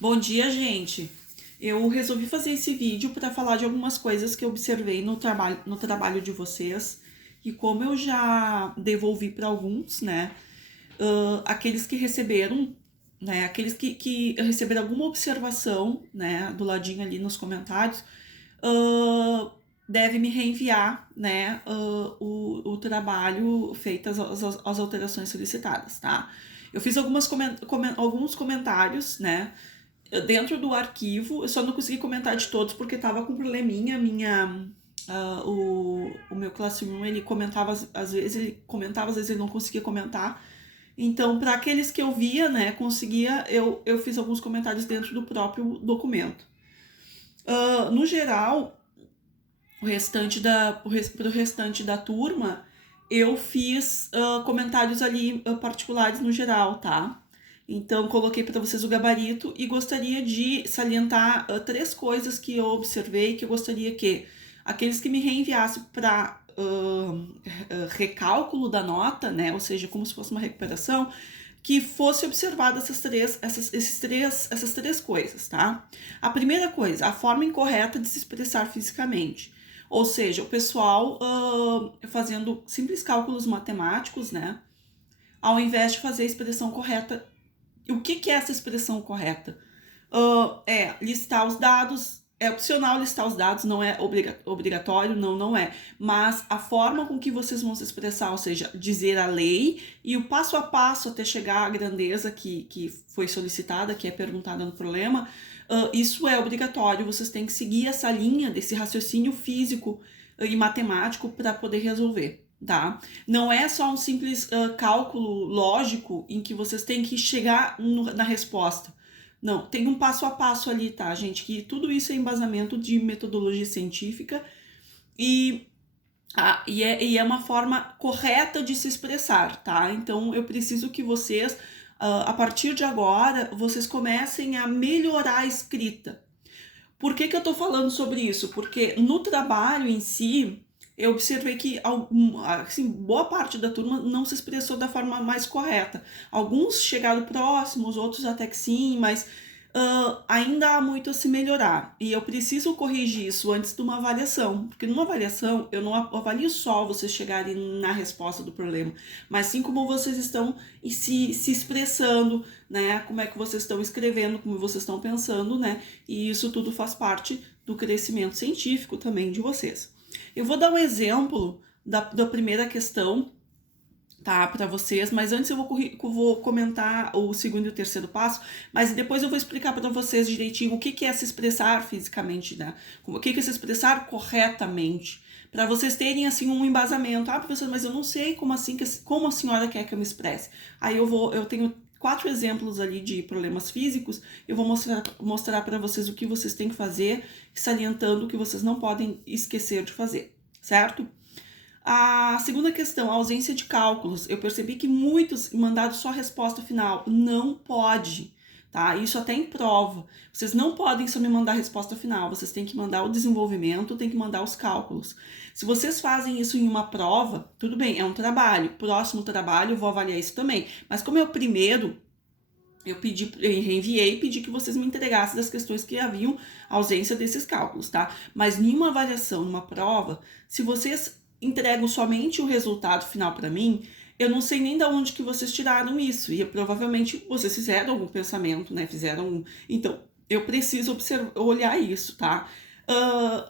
Bom dia, gente. Eu resolvi fazer esse vídeo para falar de algumas coisas que eu observei no trabalho de vocês e como eu já devolvi para alguns, né? Aqueles que receberam, né? Aqueles que receberam alguma observação, né? Do ladinho ali nos comentários, uh, deve me reenviar, né? O trabalho feito as alterações solicitadas, tá? Eu fiz alguns comentários, né? Dentro do arquivo, eu só não consegui comentar de todos porque tava com probleminha, o meu Classroom, ele comentava, às vezes ele comentava, às vezes ele não conseguia comentar. Então, para aqueles que eu via, né, conseguia, eu fiz alguns comentários dentro do próprio documento. No geral, pro restante da turma, eu fiz comentários ali particulares no geral, tá? Então, coloquei para vocês o gabarito e gostaria de salientar três coisas que eu observei, que eu gostaria que aqueles que me reenviassem para recálculo da nota, né, ou seja, como se fosse uma recuperação, que fosse observada essas três coisas, tá? A primeira coisa, a forma incorreta de se expressar fisicamente. Ou seja, o pessoal fazendo simples cálculos matemáticos, né? Ao invés de fazer a expressão correta. O que é essa expressão correta? É listar os dados. É opcional listar os dados, não é obrigatório, não é. Mas a forma com que vocês vão se expressar, ou seja, dizer a lei e o passo a passo até chegar à grandeza que foi solicitada, que é perguntada no problema, isso é obrigatório. Vocês têm que seguir essa linha desse raciocínio físico e matemático para poder resolver. Tá? Não é só um simples cálculo lógico em que vocês têm que chegar na resposta. Não, tem um passo a passo ali, tá, gente? Que tudo isso é embasamento de metodologia científica e, e é uma forma correta de se expressar, tá? Então eu preciso que vocês, a partir de agora, vocês comecem a melhorar a escrita. Por que eu tô falando sobre isso? Porque no trabalho em si, eu observei que assim, boa parte da turma não se expressou da forma mais correta. Alguns chegaram próximos, outros até que sim, mas ainda há muito a se melhorar. E eu preciso corrigir isso antes de uma avaliação. Porque numa avaliação, eu não avalio só vocês chegarem na resposta do problema, mas sim como vocês estão se expressando, né? Como é que vocês estão escrevendo, como vocês estão pensando, né? E isso tudo faz parte do crescimento científico também de vocês. Eu vou dar um exemplo da primeira questão, tá, para vocês, mas antes eu vou comentar o segundo e o terceiro passo, mas depois eu vou explicar para vocês direitinho o que é se expressar fisicamente, né? O que é se expressar corretamente, para vocês terem assim um embasamento. Ah, professor, mas eu não sei como assim, como a senhora quer que eu me expresse. Aí eu tenho 4 exemplos ali de problemas físicos, eu vou mostrar para vocês o que vocês têm que fazer, salientando o que vocês não podem esquecer de fazer, certo? A segunda questão, a ausência de cálculos. Eu percebi que muitos mandaram só a resposta final. Não pode, tá? Isso até em prova. Vocês não podem só me mandar a resposta final. Vocês têm que mandar o desenvolvimento, têm que mandar os cálculos. Se vocês fazem isso em uma prova, tudo bem, é um trabalho. Próximo trabalho eu vou avaliar isso também. Mas como é o primeiro, eu reenviei e pedi que vocês me entregassem das questões que haviam ausência desses cálculos, tá? Mas nenhuma avaliação, numa prova, se vocês entregam somente o resultado final para mim, eu não sei nem de onde que vocês tiraram isso. E provavelmente vocês fizeram algum pensamento, né? Então, eu preciso olhar isso, tá?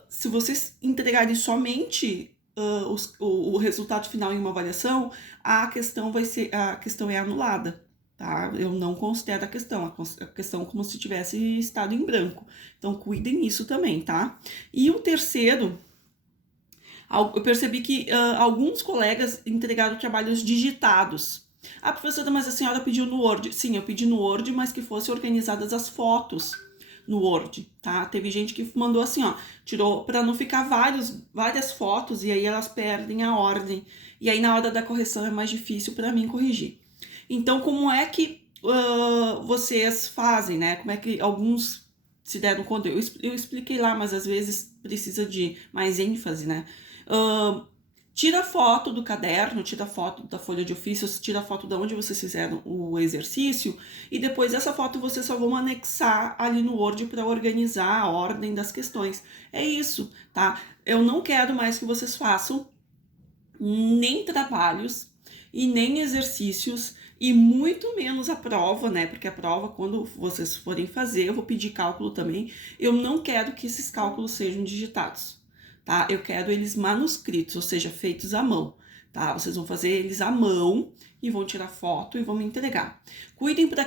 Se vocês entregarem somente o resultado final em uma avaliação, a questão é anulada. Tá? Eu não considero a questão como se tivesse estado em branco. Então, cuidem nisso também, tá? E o terceiro, eu percebi que alguns colegas entregaram trabalhos digitados. Ah, professora, mas a senhora pediu no Word. Sim, eu pedi no Word, mas que fossem organizadas as fotos no Word, tá? Teve gente que mandou assim, ó, tirou para não ficar várias fotos e aí elas perdem a ordem. E aí na hora da correção é mais difícil para mim corrigir. Então, como é que vocês fazem, né? Como é que alguns se deram conta? Eu expliquei lá, mas às vezes precisa de mais ênfase, né? Tira foto do caderno, tira foto da folha de ofício, tira foto de onde vocês fizeram o exercício e depois essa foto vocês só vão anexar ali no Word para organizar a ordem das questões. É isso, tá? Eu não quero mais que vocês façam nem trabalhos e nem exercícios e muito menos a prova, né? Porque a prova, quando vocês forem fazer, eu vou pedir cálculo também. Eu não quero que esses cálculos sejam digitados, tá? Eu quero eles manuscritos, ou seja, feitos à mão, tá? Vocês vão fazer eles à mão e vão tirar foto e vão me entregar. Cuidem para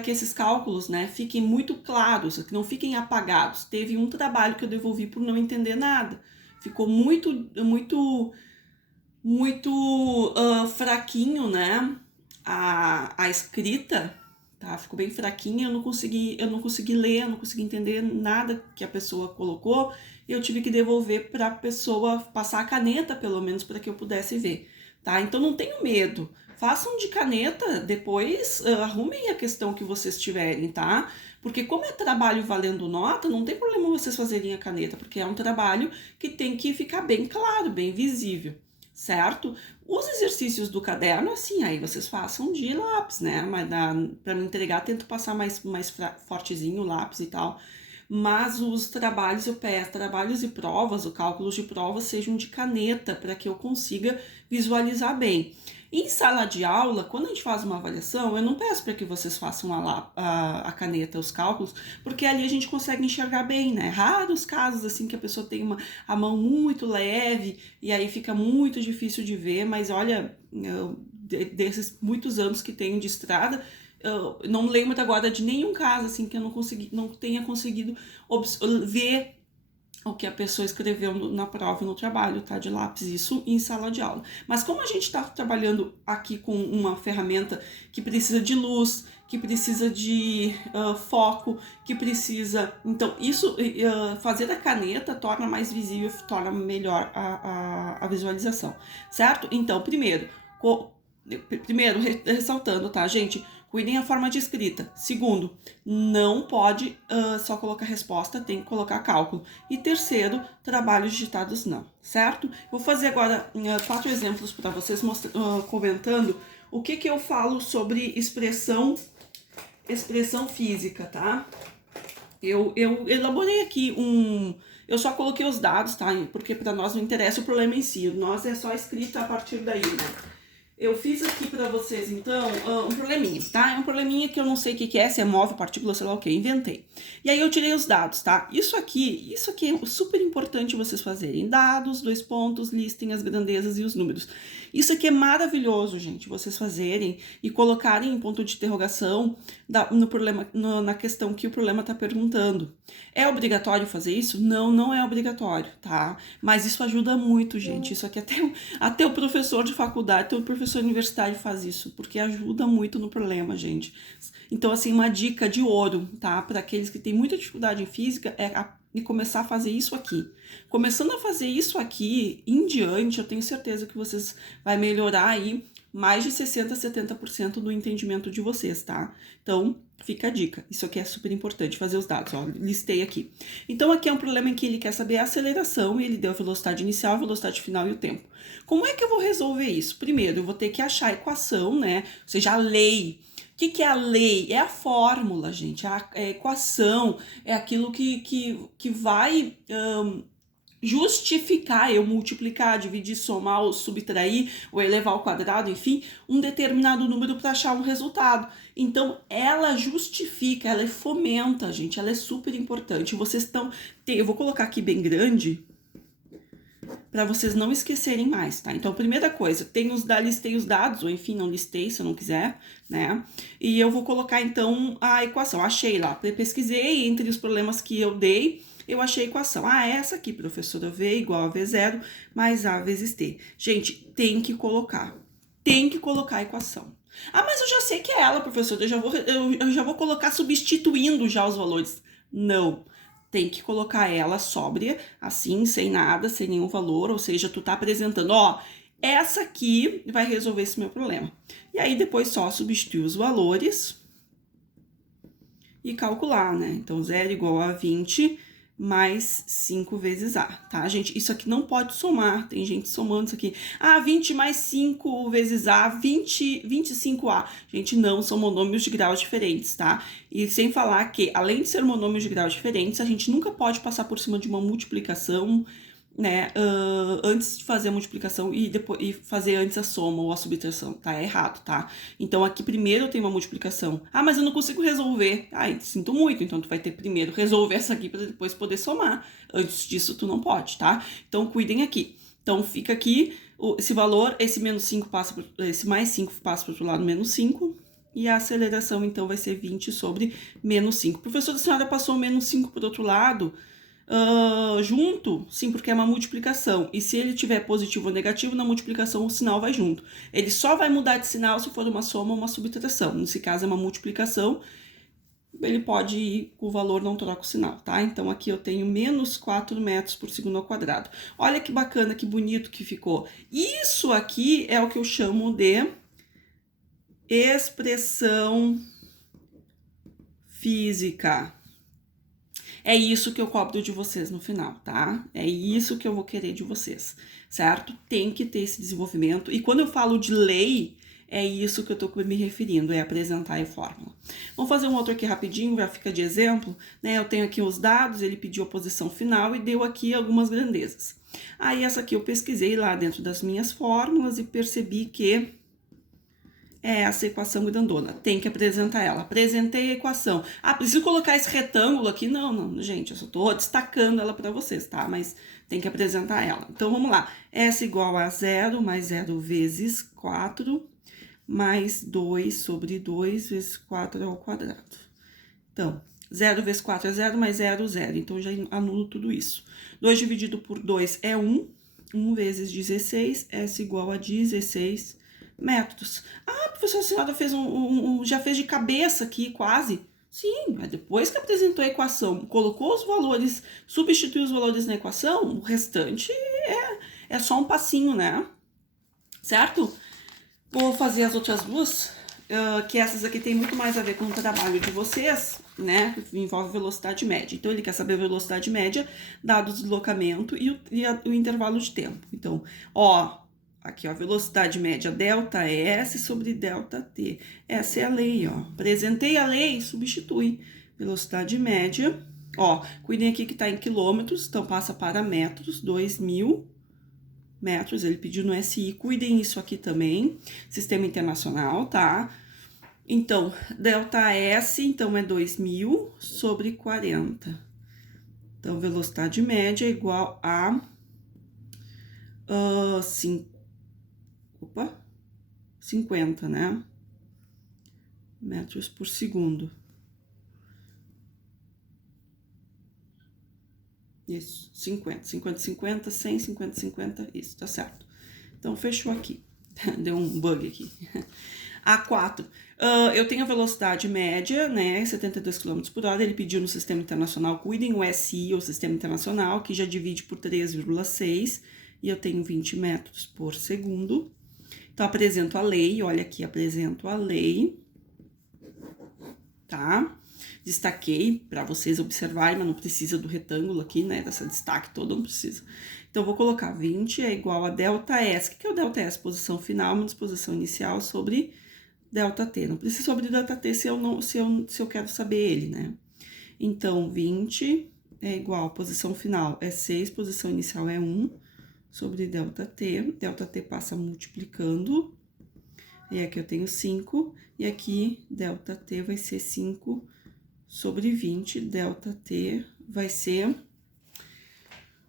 que esses cálculos, né, fiquem muito claros, que não fiquem apagados. Teve um trabalho que eu devolvi por não entender nada. Ficou muito fraquinho, né? A escrita, tá? Ficou bem fraquinha, eu não consegui ler, eu não consegui entender nada que a pessoa colocou. Eu tive que devolver para a pessoa passar a caneta, pelo menos, para que eu pudesse ver, tá? Então não tenham medo. Façam de caneta, depois arrumem a questão que vocês tiverem, tá? Porque como é trabalho valendo nota, não tem problema vocês fazerem a caneta, porque é um trabalho que tem que ficar bem claro, bem visível, certo? Os exercícios do caderno, assim, aí vocês façam de lápis, né? Mas para me entregar, tento passar mais fortezinho o lápis e tal. Mas os trabalhos, eu peço, trabalhos e provas, o cálculos de provas sejam de caneta, para que eu consiga visualizar bem. Em sala de aula, quando a gente faz uma avaliação, eu não peço para que vocês façam a caneta, os cálculos, porque ali a gente consegue enxergar bem, né? Raros casos assim que a pessoa tem a mão muito leve e aí fica muito difícil de ver, mas olha, desses muitos anos que tenho de estrada, eu não lembro agora de nenhum caso assim que eu não tenha conseguido ver o que a pessoa escreveu na prova e no trabalho, tá? De lápis, isso em sala de aula. Mas como a gente está trabalhando aqui com uma ferramenta que precisa de luz, que precisa de foco, que precisa... Então, isso, fazer a caneta torna mais visível, torna melhor a visualização, certo? Então, primeiro, ressaltando, tá, gente? Cuidem a forma de escrita. Segundo, não pode só colocar resposta, tem que colocar cálculo. E terceiro, trabalhos digitados não, certo? Vou fazer agora 4 exemplos para vocês, comentando o que eu falo sobre expressão física, tá? Eu elaborei aqui eu só coloquei os dados, tá? Porque para nós não interessa o problema em si, nós é só escrita a partir daí, né? Eu fiz aqui para vocês, então, um probleminha, tá? É um probleminha que eu não sei o que é, se é móvel, partícula, sei lá o que, inventei. E aí eu tirei os dados, tá? Isso aqui é super importante vocês fazerem. Dados, 2 pontos, listem as grandezas e os números. Isso aqui é maravilhoso, gente, vocês fazerem e colocarem em ponto de interrogação na questão que o problema tá perguntando. É obrigatório fazer isso? Não, não é obrigatório, tá? Mas isso ajuda muito, gente. Isso aqui até o professor de faculdade, até o professor universitário faz isso, porque ajuda muito no problema, gente. Então, assim, uma dica de ouro, tá? Para aqueles que têm muita dificuldade em física, e começar a fazer isso aqui. Começando a fazer isso aqui em diante, eu tenho certeza que vocês vai melhorar aí mais de 60% a 70% do entendimento de vocês, tá? Então, fica a dica. Isso aqui é super importante, fazer os dados, ó, listei aqui. Então, aqui é um problema em que ele quer saber a aceleração e ele deu a velocidade inicial, a velocidade final e o tempo. Como é que eu vou resolver isso? Primeiro, eu vou ter que achar a equação, né? Ou seja, a lei. O que é a lei? É a fórmula, gente, é a equação, é aquilo que vai justificar eu multiplicar, dividir, somar ou subtrair ou elevar ao quadrado, enfim, um determinado número para achar um resultado. Então, ela justifica, ela fomenta, gente, ela é super importante. Eu vou colocar aqui bem grande para vocês não esquecerem mais, tá? Então, primeira coisa, listei os dados, ou enfim, não listei se eu não quiser, né? E eu vou colocar, então, a equação. Achei lá, pesquisei entre os problemas que eu dei, eu achei a equação. Essa aqui, professora, V igual a V0 mais A vezes T. Gente, tem que colocar a equação. Mas eu já sei que é ela, professora, eu já vou colocar substituindo já os valores. Não. Tem que colocar ela sóbria, assim, sem nada, sem nenhum valor, ou seja, tu tá apresentando, ó, essa aqui vai resolver esse meu problema. E aí, depois só substituir os valores e calcular, né? Então, 0 igual a 20 mais 5 vezes A, tá, gente? Isso aqui não pode somar, tem gente somando isso aqui. Ah, 20 mais 5 vezes A, 25A. Gente, não, são monômios de graus diferentes, tá? E sem falar que, além de ser monômios de graus diferentes, a gente nunca pode passar por cima de uma multiplicação, né, antes de fazer a multiplicação e fazer antes a soma ou a subtração, tá? É errado, tá? Então, aqui primeiro eu tenho uma multiplicação. Ah, mas eu não consigo resolver. Ai, sinto muito, então tu vai ter primeiro resolver essa aqui para depois poder somar. Antes disso, tu não pode, tá? Então, cuidem aqui. Então, fica aqui esse valor, esse menos 5 passa por, esse mais 5 passa para o outro lado, menos 5. E a aceleração, então, vai ser 20 sobre menos 5. Professor, a senhora passou menos 5 para o outro lado, junto? Sim, porque é uma multiplicação. E se ele tiver positivo ou negativo, na multiplicação o sinal vai junto. Ele só vai mudar de sinal se for uma soma ou uma subtração. Nesse caso é uma multiplicação, ele pode ir, o valor não troca o sinal, tá? Então aqui eu tenho menos 4 metros por segundo ao quadrado. Olha que bacana, que bonito que ficou. Isso aqui é o que eu chamo de expressão física. É isso que eu cobro de vocês no final, tá? É isso que eu vou querer de vocês, certo? Tem que ter esse desenvolvimento. E quando eu falo de lei, é isso que eu tô me referindo, é apresentar a fórmula. Vamos fazer um outro aqui rapidinho, já fica de exemplo, né? Eu tenho aqui os dados, ele pediu a posição final e deu aqui algumas grandezas. Aí essa aqui eu pesquisei lá dentro das minhas fórmulas e percebi que é essa equação grandona, tem que apresentar ela. Apresentei a equação. Ah, preciso colocar esse retângulo aqui? Não, gente, eu só tô destacando ela para vocês, tá? Mas tem que apresentar ela. Então, vamos lá. S igual a 0 mais 0 vezes 4 mais 2 sobre 2 vezes 4 ao quadrado. Então, 0 vezes 4 é 0, mais 0, 0. Então, eu já anulo tudo isso. 2 dividido por 2 é 1. 1 vezes 16, S igual a 16 metros. Ah, professora, a senhora fez já fez de cabeça aqui, quase. Sim, mas depois que apresentou a equação, colocou os valores, substituiu os valores na equação, o restante é só um passinho, né? Certo? Vou fazer as outras duas, que essas aqui tem muito mais a ver com o trabalho de vocês, né? Que envolve velocidade média. Então, ele quer saber a velocidade média, dado o deslocamento e o intervalo de tempo. Então, ó, aqui, ó, velocidade média delta S sobre delta T. Essa é a lei, ó. Apresentei a lei, substitui. Velocidade média, ó, cuidem aqui que tá em quilômetros, então passa para metros, 2.000 metros, ele pediu no SI, cuidem isso aqui também, sistema internacional, tá? Então, delta S, então, é 2.000 sobre 40. Então, velocidade média é igual a 50, né? Metros por segundo. Isso, 50, 50, 100, 50, isso, tá certo. Então, fechou aqui. Deu um bug aqui. A4. Eu tenho a velocidade média, né, 72 km por hora, ele pediu no Sistema Internacional, cuidem o SI, o Sistema Internacional, que já divide por 3,6, e eu tenho 20 metros por segundo. Então, apresento a lei, olha aqui, apresento a lei, tá? Destaquei para vocês observarem, mas não precisa do retângulo aqui, né, dessa destaque toda, não precisa. Então, vou colocar 20 é igual a delta S. O que é o delta S? Posição final, menos posição inicial sobre delta T. Não precisa sobre delta T se eu quero saber ele, né? Então, 20 é igual a posição final é 6, posição inicial é 1, sobre delta T. Delta T passa multiplicando. E aqui eu tenho 5, e aqui delta T vai ser 5 sobre 20, delta T vai ser...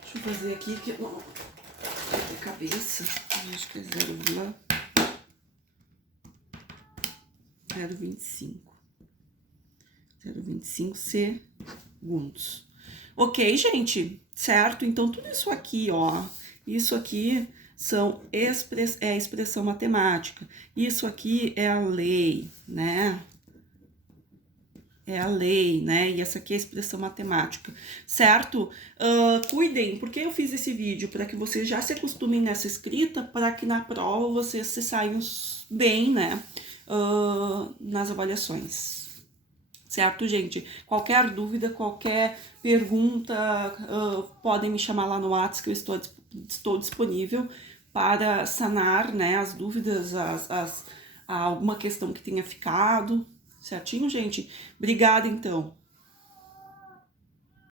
Deixa eu fazer aqui, que não... de cabeça, acho que é 0,25 segundos. Ok, gente? Certo? Então, tudo isso aqui, ó, isso aqui é a expressão matemática. Isso aqui é a lei, né? É a lei, né? E essa aqui é a expressão matemática, certo? Cuidem, porque eu fiz esse vídeo para que vocês já se acostumem nessa escrita, para que na prova vocês se saiam bem, né? Nas avaliações, Certo, gente? Qualquer dúvida, qualquer pergunta, podem me chamar lá no WhatsApp, que eu estou disponível para sanar, né, as dúvidas, alguma questão que tenha ficado. Certinho, gente? Obrigada, então.